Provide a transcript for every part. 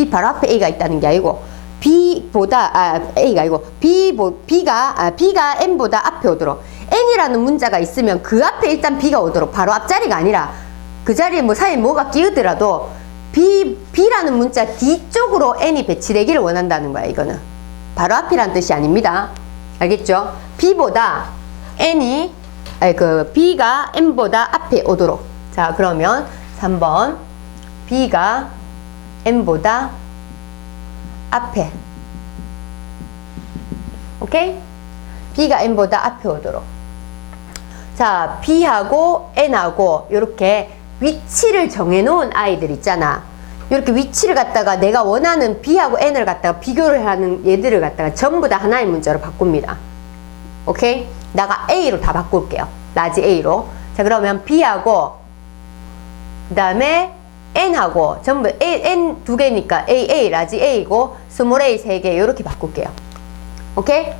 B 바로 앞에 A가 있다는 게 아니고 B보다 A가 아니고 B가 N보다 앞에 오도록 N이라는 문자가 있으면 그 앞에 일단 B가 오도록 바로 앞자리가 아니라 그 자리에 뭐 사이에 뭐가 끼우더라도 B라는 문자 뒤쪽으로 N이 배치되기를 원한다는 거야. 이거는 바로 앞이란 뜻이 아닙니다. 알겠죠? B가 N보다 앞에 오도록. 자, 그러면 3번 B가 N보다 앞에. 오케이? B가 N보다 앞에 오도록. 자, B하고 N하고 이렇게 위치를 정해놓은 아이들 있잖아. 이렇게 위치를 갖다가 내가 원하는 B하고 N을 갖다가 비교를 하는 얘들을 갖다가 전부 다 하나의 문자로 바꿉니다. 오케이? 나가 A로 다 바꿀게요. 라지 A로. 자, 그러면 B하고 그 다음에 N하고 전부 N 두 개니까 AA, 라지 A고 스몰 A 세 개 이렇게 바꿀게요. 오케이?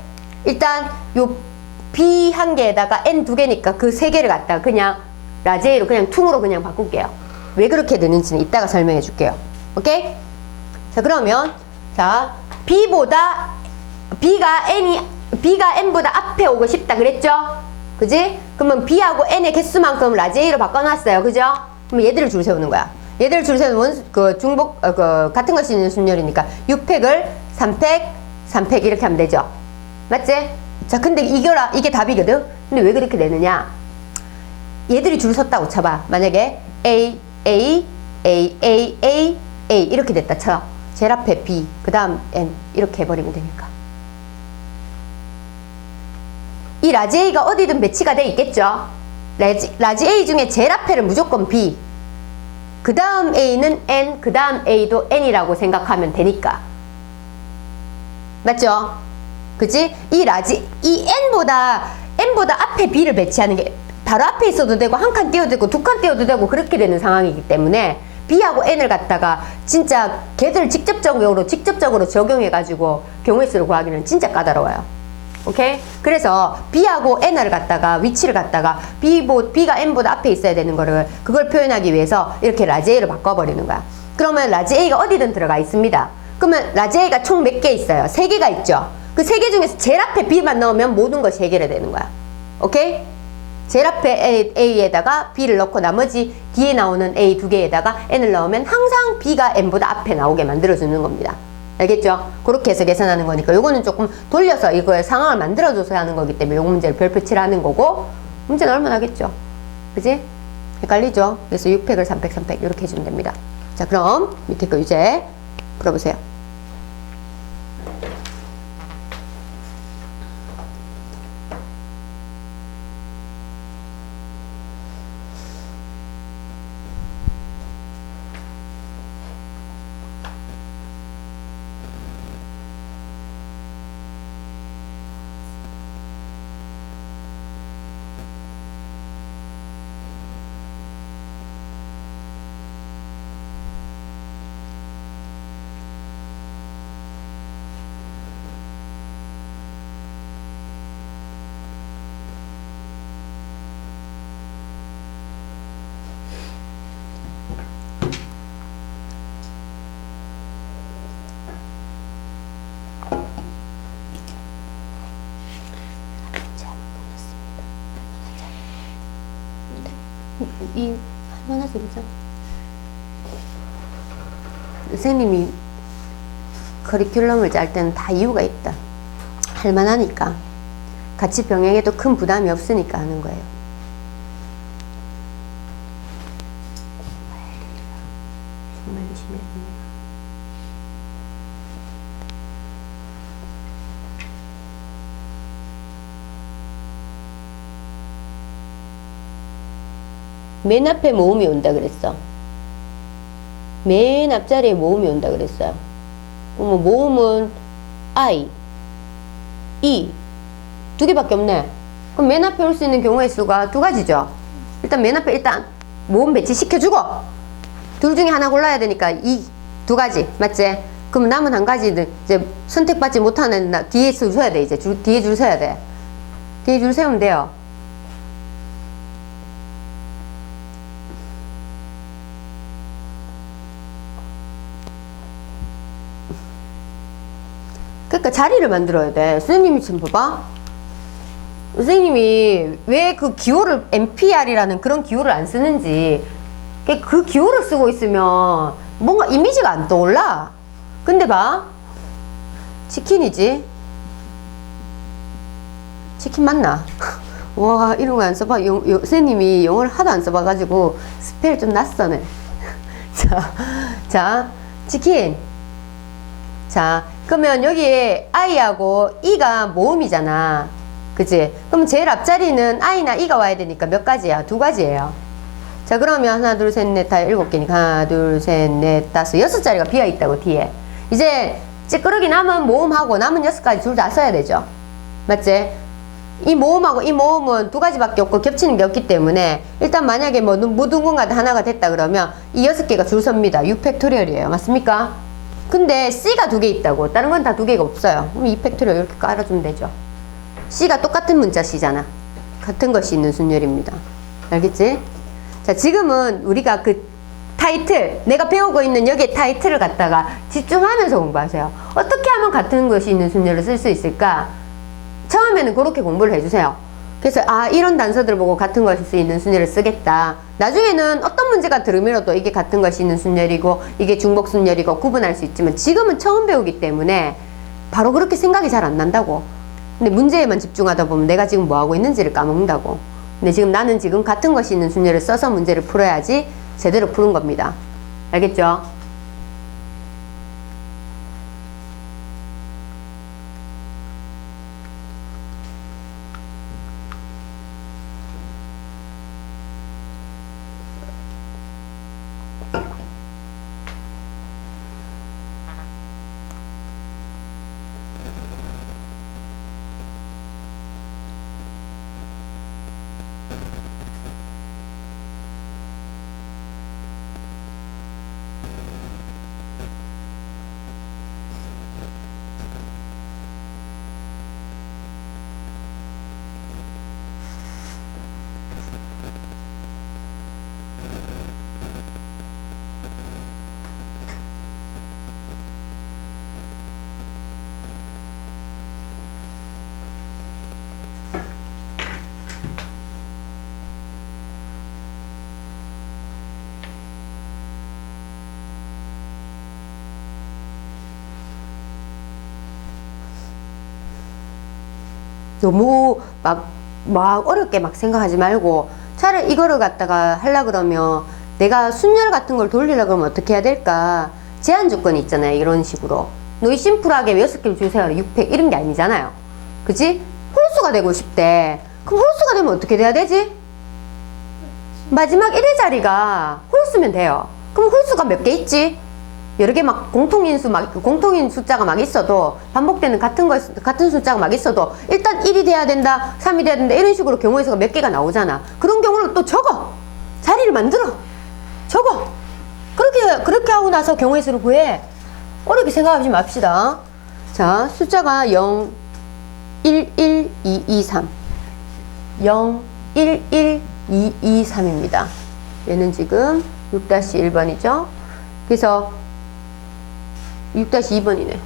일단 요 B 한 개에다가 N 두 개니까 그 세 개를 갖다가 그냥 라지 A로 그냥 퉁으로 그냥 바꿀게요. 왜 그렇게 되는지는 이따가 설명해 줄게요. 오케이? 자, 그러면 자 B가 N보다 앞에 오고 싶다 그랬죠? 그지? 그러면 B하고 N의 개수만큼 라지 A로 바꿔놨어요. 그죠? 그럼 얘들을 줄 세우는 거야. 얘들을 줄 세우면 같은 것이 있는 순열이니까 6팩을 3팩, 3팩 이렇게 하면 되죠. 맞지? 자, 근데 이게 답이거든? 근데 왜 그렇게 되느냐? 얘들이 줄 섰다고 쳐봐. 만약에 A, A, A, A, A, A 이렇게 됐다 쳐. 제일 앞에 B, 그 다음 N 이렇게 해버리면 되니까. 이 라지 A가 어디든 배치가 돼 있겠죠? 라지 A 중에 제일 앞에는 무조건 B, 그 다음 A는 N, 그 다음 A도 N이라고 생각하면 되니까. 맞죠? 그치? 이 N보다 앞에 B를 배치하는 게 바로 앞에 있어도 되고 한 칸 띄워도 되고 두 칸 띄워도 되고 그렇게 되는 상황이기 때문에 B하고 N을 갖다가 진짜 걔들 직접적으로 적용해가지고 경우의 수를 구하기는 진짜 까다로워요. 오케이? 그래서 B하고 N을 갖다가 위치를 갖다가 B가 N보다 앞에 있어야 되는 거를 그걸 표현하기 위해서 이렇게 라지 A로 바꿔버리는 거야. 그러면 라지 A가 어디든 들어가 있습니다. 그러면 라지 A가 총 몇 개 있어요? 3개가 있죠. 그 3개 중에서 제일 앞에 B만 넣으면 모든 것이 해결이 되는 거야. 오케이? 제일 앞에 A에다가 B를 넣고 나머지 뒤에 나오는 A 두 개에다가 N을 넣으면 항상 B가 N보다 앞에 나오게 만들어주는 겁니다. 알겠죠? 그렇게 해서 계산하는 거니까 요거는 조금 돌려서 이거의 상황을 만들어줘서 하는 거기 때문에 요거 문제를 별표 칠하는 거고 문제는 얼마나 하겠죠? 그지? 헷갈리죠? 그래서 6팩을 3팩, 3팩 이렇게 해주면 됩니다. 자, 그럼 밑에 거 이제 풀어보세요. 이 할만하지 그죠? 선생님이 커리큘럼을 짤 때는 다 이유가 있다. 할만하니까 같이 병행해도 큰 부담이 없으니까 하는 거예요. 정말 열심히 해봅니다. 맨 앞에 모음이 온다 그랬어. 맨 앞자리에 모음이 온다 그랬어요. 그럼 모음은 I, E 두 개밖에 없네. 그럼 맨 앞에 올 수 있는 경우의 수가 두 가지죠. 일단 맨 앞에 모음 배치 시켜주고 둘 중에 하나 골라야 되니까 이 두 가지 맞지? 그럼 남은 한 가지는 이제 선택받지 못하는 뒤에 줄 서야 돼. 이제 뒤에 줄 서야 돼. 뒤에 줄 세우면 돼요. 그러니까 자리를 만들어야 돼. 선생님이 지금 봐봐. 선생님이 왜 그 기호를 MPR이라는 그런 기호를 안 쓰는지, 그 기호를 쓰고 있으면 뭔가 이미지가 안 떠올라. 근데 봐, 치킨이지. 치킨 맞나? 와, 이런 거 안 써봐. 선생님이 영어를 하도 안 써봐가지고 스펠 좀 낯서네. 자, 치킨. 자, 그러면 여기에 I하고 E가 모음이잖아. 그치? 그럼 제일 앞자리는 I나 E가 와야 되니까 몇 가지야? 두 가지예요. 자, 그러면 하나, 둘, 셋, 넷, 다 7개니까 하나, 둘, 셋, 넷, 다섯, 6자리가 비어있다고, 뒤에. 이제 찌끄러기 남은 모음하고 남은 6가지 둘 다 써야 되죠. 맞지? 이 모음하고 이 모음은 두 가지밖에 없고 겹치는 게 없기 때문에 일단 만약에 뭐 무등군가 하나가 됐다 그러면 이 6개가 줄 섭니다. 6팩토리얼이에요. 맞습니까? 근데 C가 2개 있다고. 다른 건 다 2개가 없어요. 그럼 2팩토리얼 이렇게 깔아주면 되죠. C가 똑같은 문자 C잖아. 같은 것이 있는 순열입니다. 알겠지? 자, 지금은 우리가 그 타이틀, 내가 배우고 있는 여기에 타이틀을 갖다가 집중하면서 공부하세요. 어떻게 하면 같은 것이 있는 순열을 쓸 수 있을까? 처음에는 그렇게 공부를 해주세요. 그래서 이런 단서들 보고 같은 것이 수 있는 순열을 쓰겠다. 나중에는 어떤 문제가 들으면도 이게 같은 것이 있는 순열이고 이게 중복 순열이고 구분할 수 있지만 지금은 처음 배우기 때문에 바로 그렇게 생각이 잘 안 난다고. 근데 문제에만 집중하다 보면 내가 지금 뭐 하고 있는지를 까먹는다고. 근데 지금 나는 지금 같은 것이 있는 순열을 써서 문제를 풀어야지 제대로 푸는 겁니다. 알겠죠? 너무 막 어렵게 막 생각하지 말고 차라리 이거를 갖다가 하려 그러면 내가 순열 같은 걸 돌리려 그러면 어떻게 해야 될까? 제한 조건이 있잖아요. 이런 식으로. 너희 심플하게 6개를 주세요. 6팩 이런 게 아니잖아요. 그치? 홀수가 되고 싶대. 그럼 홀수가 되면 어떻게 돼야 되지? 마지막 1의 자리가 홀수면 돼요. 그럼 홀수가 몇 개 있지? 여러 개 막 공통인 숫자가 막 있어도 반복되는 같은 숫자가 막 있어도 일단 1이 돼야 된다, 3이 돼야 된다 이런 식으로 경우의 수가 몇 개가 나오잖아. 그런 경우는 또 적어. 자리를 만들어. 적어. 그렇게 하고 나서 경우의 수를 구해. 어렵게 생각하지 맙시다. 자, 숫자가 0, 1, 1, 2, 2, 3. 0, 1, 1, 2, 2, 3입니다. 얘는 지금 6-1번이죠. 그래서 6-2번이네.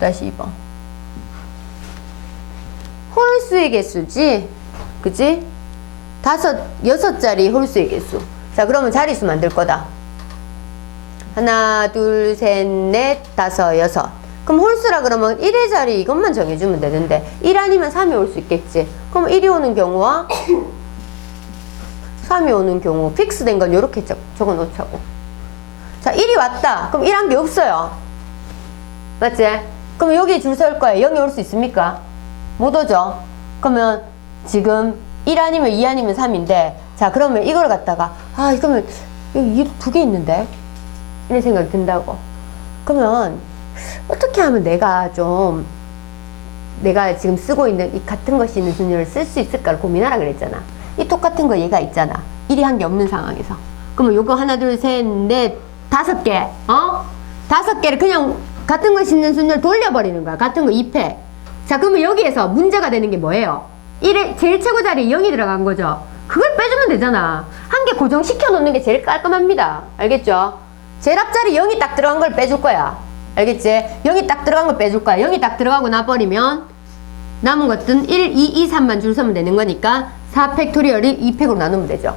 6-2번. 홀수의 개수지? 그치? 6자리 홀수의 개수. 자, 그러면 자리수 만들 거다. 하나, 둘, 셋, 넷, 다섯, 여섯. 그럼 홀수라 그러면 1의 자리 이것만 정해주면 되는데 1 아니면 3이 올 수 있겠지. 그럼 1이 오는 경우와 3이 오는 경우 픽스된 건 이렇게 적어 놓자고. 자, 1이 왔다. 그럼 1 한 게 없어요. 맞지? 그럼 여기 줄 설 거예요. 0이 올 수 있습니까? 못 오죠? 그러면 지금 1 아니면 2 아니면 3인데 자, 그러면 이걸 갖다가 이거면 여기 2개 있는데? 이런 생각이 든다고. 그러면 어떻게 하면 내가 지금 쓰고 있는 이 같은 것이 있는 순열을 쓸 수 있을까를 고민하라 그랬잖아. 이 똑같은 거 얘가 있잖아. 1이 한 게 없는 상황에서. 그러면 요거 하나, 둘, 셋, 넷, 5개. 5개를 그냥 같은 것이 있는 순열 돌려버리는 거야. 같은 거 2팩. 자, 그러면 여기에서 문제가 되는 게 뭐예요? 1에 제일 최고 자리에 0이 들어간 거죠. 그걸 빼주면 되잖아. 한 개 고정시켜 놓는 게 제일 깔끔합니다. 알겠죠? 제일 앞자리 0이 딱 들어간 걸 빼줄 거야. 알겠지? 0이 딱 들어간 걸 빼줄 거야. 0이 딱 들어가고 나버리면 남은 것들은 1, 2, 2, 3만 줄 서면 되는 거니까 4 팩토리얼이 2팩으로 나누면 되죠.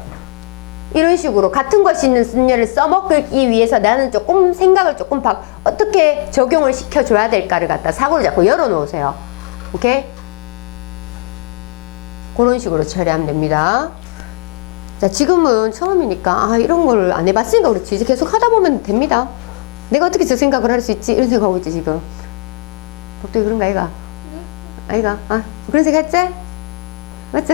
이런 식으로 같은 것이 있는 순열을 써먹기 위해서 나는 조금 생각을 조금 어떻게 적용을 시켜줘야 될까를 갖다 사고를 자꾸 열어놓으세요. 오케이? 그런 식으로 처리하면 됩니다. 자, 지금은 처음이니까 이런 걸 안 해봤으니까 그렇지. 이제 계속 하다 보면 됩니다. 내가 어떻게 저 생각을 할 수 있지? 이런 생각하고 있지 지금. 복도이 그런가 아이가? 아이가? 그런 생각 했지? 맞지?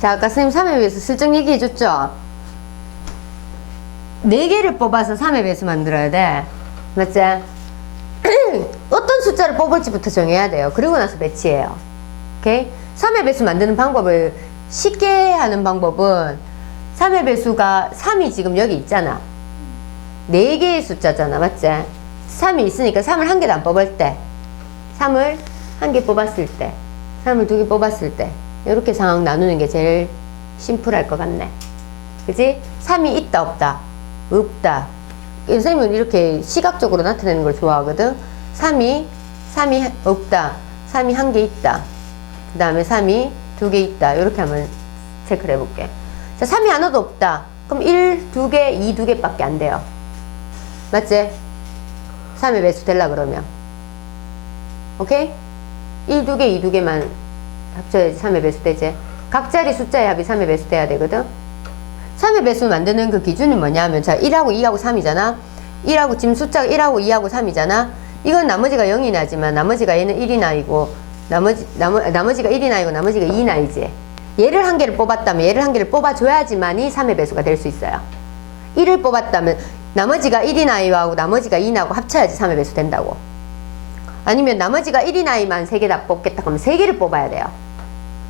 자, 아까 선생님 3의 배수 슬쩍 얘기해줬죠? 4개를 뽑아서 3의 배수 만들어야 돼. 맞지? 어떤 숫자를 뽑을지부터 정해야 돼요. 그리고 나서 배치해요. 오케이? 3의 배수 만드는 방법을 쉽게 하는 방법은 3의 배수가 3이 지금 여기 있잖아. 4개의 숫자잖아. 맞지? 3이 있으니까 3을 한 개도 안 뽑을 때, 3을 한 개 뽑았을 때, 3을 2개 뽑았을 때, 이렇게 상황 나누는 게 제일 심플할 것 같네. 그지? 3이 있다, 없다? 없다. 선생님은 이렇게 시각적으로 나타내는 걸 좋아하거든. 3이 없다. 3이 한 개 있다. 그 다음에 3이 2개 있다. 이렇게 한번 체크를 해볼게. 자, 3이 하나도 없다. 그럼 1, 2개, 2, 2개밖에 안 돼요. 맞지? 3의 배수 되려 그러면. 오케이? 1, 2개, 2, 2개만 합쳐야지 3의 배수 되지. 각자리 숫자의 합이 3의 배수 돼야 되거든. 3의 배수 만드는 그 기준이 뭐냐면, 자, 1하고 2하고 3이잖아. 1하고, 지금 숫자가 1하고 2하고 3이잖아. 이건 나머지가 0이 나지만, 나머지가 얘는 1이 나이고, 나머지가 1이 나이고, 나머지가 2이 나이지. 얘를 한 개를 뽑았다면, 얘를 한 개를 뽑아줘야지만이 3의 배수가 될 수 있어요. 1을 뽑았다면, 나머지가 1이 나이하고, 나머지가 2 나이고 합쳐야지 3의 배수 된다고. 아니면 나머지가 1이 나이만 3개 다 뽑겠다 그러면 3개를 뽑아야 돼요.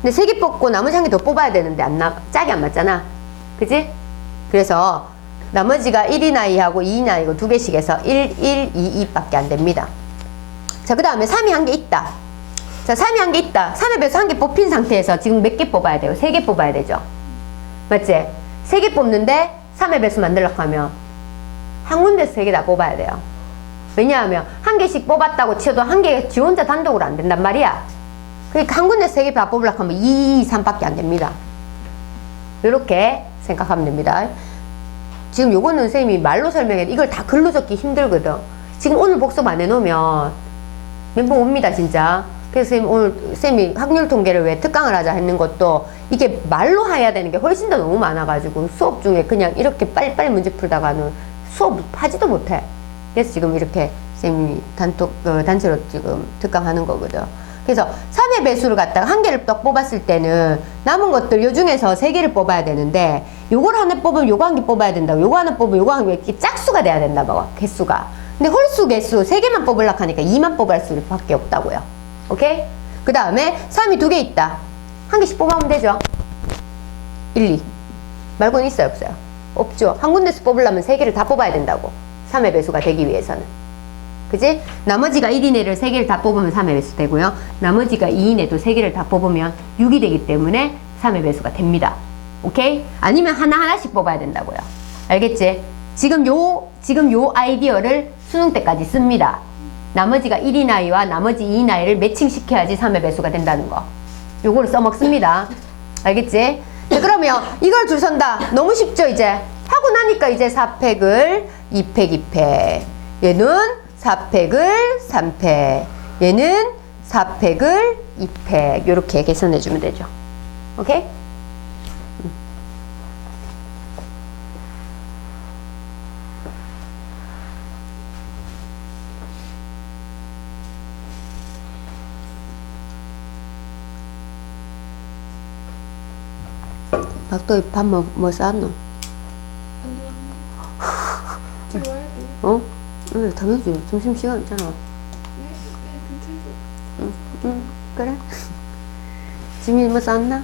근데 3개 뽑고 나머지 한 개 더 뽑아야 되는데 짝이 안 맞잖아. 그지? 그래서 나머지가 1이 나이하고 2이 나이고 2개씩 해서 1, 1, 2, 2밖에 안 됩니다. 자, 그 다음에 3이 한 개 있다. 자, 3이 한 개 있다. 3의 배수 한 개 뽑힌 상태에서 지금 몇 개 뽑아야 돼요? 3개 뽑아야 되죠. 맞지? 3개 뽑는데 3의 배수 만들려고 하면 한 군데서 3개 다 뽑아야 돼요. 왜냐하면 한 개씩 뽑았다고 치어도 한 개 지 혼자 단독으로 안 된단 말이야. 그러니까 한 군데서 3개 다 뽑으려고 하면 2, 3밖에 안 됩니다. 이렇게 생각하면 됩니다. 지금 요거는 선생님이 말로 설명해. 이걸 다 글로 적기 힘들거든. 지금 오늘 복습 안 해놓으면 멘붕 옵니다 진짜. 그래서 선생님 오늘 쌤이 확률 통계를 왜 특강을 하자 했는 것도 이게 말로 해야 되는 게 훨씬 더 너무 많아가지고 수업 중에 그냥 이렇게 빨리빨리 문제 풀다가는 수업 하지도 못해. 그래서 지금 이렇게 쌤이 단체로 지금 특강하는 거거든. 그래서 3의 배수를 갖다가 한 개를 딱 뽑았을 때는 남은 것들 요 중에서 3개를 뽑아야 되는데 요걸 하나 뽑으면 요거 한 개 뽑아야 된다고, 요거 하나 뽑으면 요거 한 개, 이렇게 짝수가 돼야 된다 봐, 개수가. 근데 홀수 개수 3개만 뽑으려고 하니까 2만 뽑을 수밖에 없다고요. 오케이? 그 다음에 3이 2개 있다. 한 개씩 뽑으면 되죠. 1, 2 말고는 있어요, 없어요? 없죠. 한 군데서 뽑으려면 3개를 다 뽑아야 된다고, 3의 배수가 되기 위해서는. 그지? 나머지가 1이네를 3개를 다 뽑으면 3의 배수 되고요. 나머지가 2이네도 3개를 다 뽑으면 6이 되기 때문에 3의 배수가 됩니다. 오케이? 아니면 하나하나씩 뽑아야 된다고요. 알겠지? 지금 요 아이디어를 수능 때까지 씁니다. 나머지가 1인 아이와 나머지 2인 아이를 매칭시켜야지 3의 배수가 된다는 거. 요거를 써먹습니다. 알겠지? 자, 그러면 이걸 줄 선다. 너무 쉽죠, 이제? 하고 나니까 이제 4팩을 2팩, 2팩. 얘는 4팩을 3팩. 얘는 4팩을 2팩. 요렇게 계산해주면 되죠. 오케이? 박도희 밥 뭐 쌌노? 어? 응, 당연히 점심시간 있잖아. 응, 그래. 지민이 뭐 쌌나?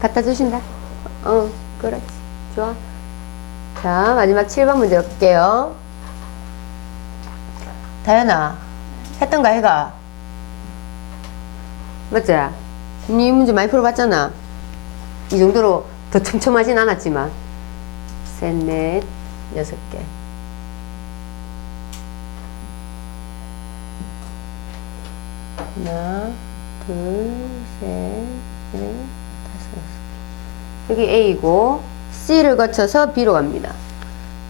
갖다 주신다? 그렇지. 좋아. 자, 마지막 7번 문제 볼게요. 다현아, 했던가 해가? 맞지? 니 문제 많이 풀어봤잖아. 이 정도로 더 촘촘하진 않았지만. 셋, 넷, 6개. 하나, 둘, 셋, 넷, 5. 여기 A고 C를 거쳐서 B로 갑니다.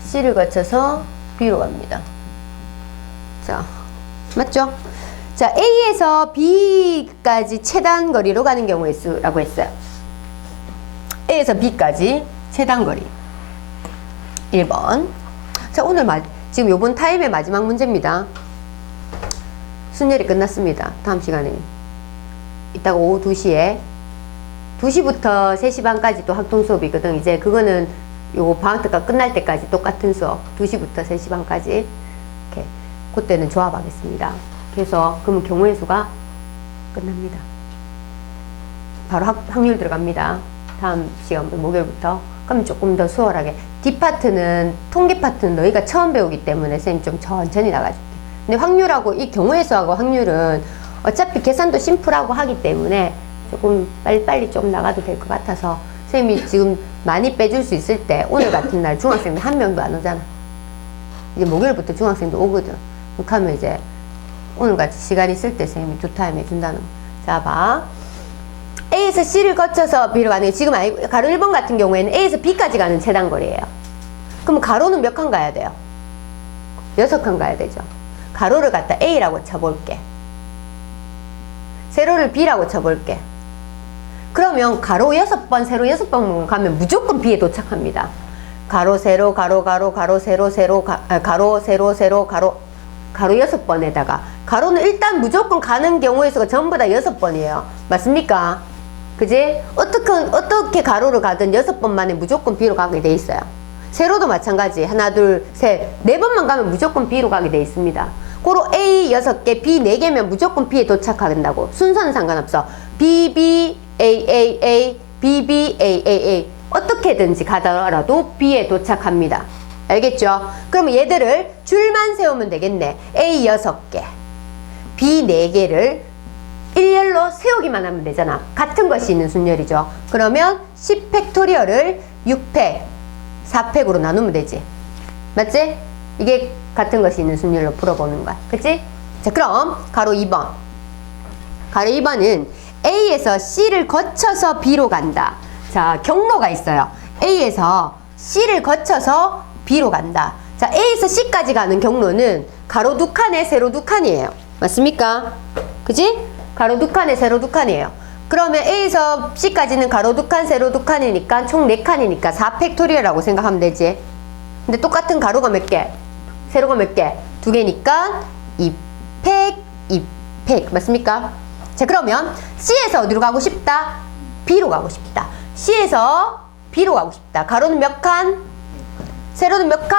C를 거쳐서 B로 갑니다. 자, 맞죠? 자, A에서 B까지 최단 거리로 가는 경우의 수라고 했어요. A에서 B까지 최단 거리. 1번. 자, 오늘 지금 요번 타임의 마지막 문제입니다. 순열이 끝났습니다. 다음 시간에. 이따가 오후 2시에. 2시부터 3시 반까지 또 학동 수업이거든. 이제 그거는 요거 방학특강 끝날 때까지 똑같은 수업. 2시부터 3시 반까지. 이렇게. 그때는 조합하겠습니다. 그래서 그러면 경우의 수가 끝납니다. 바로 확률 들어갑니다. 다음 시간부터 목요일부터. 그럼 조금 더 수월하게. 뒷파트는 통계 파트는 너희가 처음 배우기 때문에 선생님 좀 천천히 나가줄게. 근데 확률하고 이 경우의 수하고 확률은 어차피 계산도 심플하고 하기 때문에 조금 빨리빨리 좀 나가도 될 것 같아서 선생님이 지금 많이 빼줄 수 있을 때 오늘 같은 날 중학생들 한 명도 안 오잖아. 이제 목요일부터 중학생도 오거든. 그렇게 하면 이제 오늘같이 시간 있을 때 선생님이 2타임 해준다는 거. 자, 봐. A에서 C를 거쳐서 B로 가는 게 지금 가로 1번 같은 경우에는 A에서 B까지 가는 최단거리예요. 그럼 가로는 몇 칸 가야 돼요? 6칸 가야 되죠. 가로를 갖다 A라고 쳐볼게. 세로를 B라고 쳐볼게. 그러면 가로 6번, 세로 6번 가면 무조건 B에 도착합니다. 가로, 세로, 가로, 가로, 가로, 세로, 세로, 가로, 세로, 세로, 가로 6번에다가 가로는 일단 무조건 가는 경우의 수가 전부 다 6번이에요. 맞습니까? 그지? 어떻게 가로를 가든 6번 만에 무조건 B로 가게 돼 있어요. 세로도 마찬가지. 하나, 둘, 셋, 4번만 가면 무조건 B로 가게 돼 있습니다. 고로 A 6개, B 4개면 무조건 B에 도착한다고. 순서는 상관없어. B, B, A, A, A, B, B, A, A, A. 어떻게든지 가더라도 B에 도착합니다. 알겠죠? 그러면 얘들을 줄만 세우면 되겠네. A 6개, B 4개를 일렬로 세우기만 하면 되잖아. 같은 것이 있는 순열이죠. 그러면 10팩토리얼을 6팩, 4팩으로 나누면 되지. 맞지? 이게 같은 것이 있는 순열로 풀어보는 거야. 그치? 자, 그럼 가로 2번. 가로 2번은 A에서 C를 거쳐서 B로 간다. 자, 경로가 있어요. A에서 C를 거쳐서 B로 간다. 자, A에서 C까지 가는 경로는 가로 2칸에 세로 2칸이에요. 맞습니까? 그지? 가로 2칸에 세로 2칸이에요. 그러면 A에서 C까지는 가로 2칸, 세로 2칸이니까 총 4칸이니까 4팩토리얼이라고 생각하면 되지. 근데 똑같은 가로가 몇 개? 세로가 몇 개? 두 개니까 2팩, 2팩. 맞습니까? 자, 그러면 C에서 어디로 가고 싶다? B로 가고 싶다. C에서 B로 가고 싶다. 가로는 몇 칸? 세로는 몇 칸?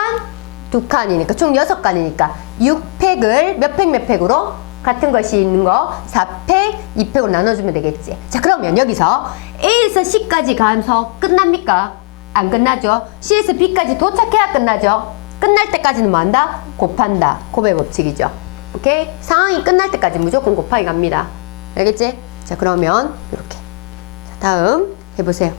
2칸이니까 총 6칸이니까 6팩을 몇 팩 몇 팩으로? 같은 것이 있는 거 4팩, 2팩으로 나눠주면 되겠지. 자, 그러면 여기서 A에서 C까지 가서 끝납니까? 안 끝나죠. C에서 B까지 도착해야 끝나죠. 끝날 때까지는 뭐 한다? 곱한다. 곱의 법칙이죠. 오케이? 상황이 끝날 때까지 무조건 곱하기 갑니다. 알겠지? 자, 그러면 이렇게. 자, 다음 해보세요.